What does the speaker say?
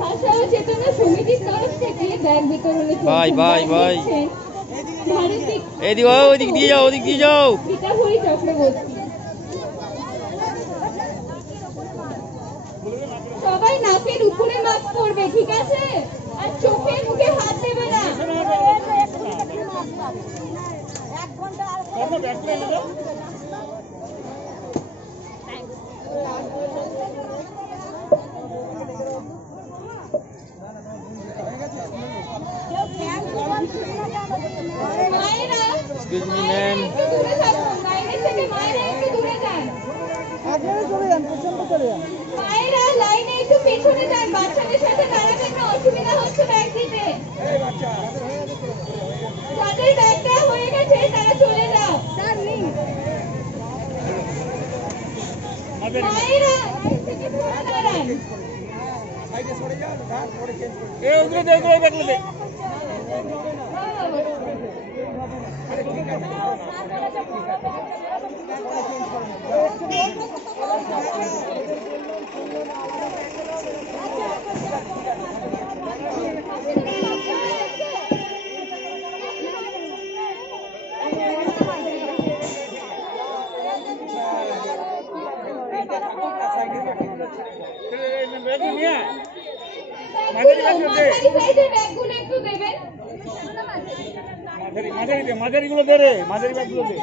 ভাষা ও চেতনা সমিতির তরফ থেকে ব্যাগ বিতরণের ওদিক দিয়ে যাও গীতাভরি চক্রবর্তী। সবাই নাকের উপরে মাস্ক পরবে, ঠিক আছে? আর চোখে মুখে হাত দেবে না। Excuse me, ma'am. মায়েরা লাইনে একটু পেছনে যান, বাচ্চাদের সাথে দাঁড়াবেন না, অসুবিধা হচ্ছে ব্যাগ দিতে। যাদের ব্যাগটা হয়ে গেছে তারা চলে যাও। মায়েরা লাইন থেকে সরে দাঁড়ান। মাঝারি গুলো দে রে, মাঝারি ব্যাগগুলো দে।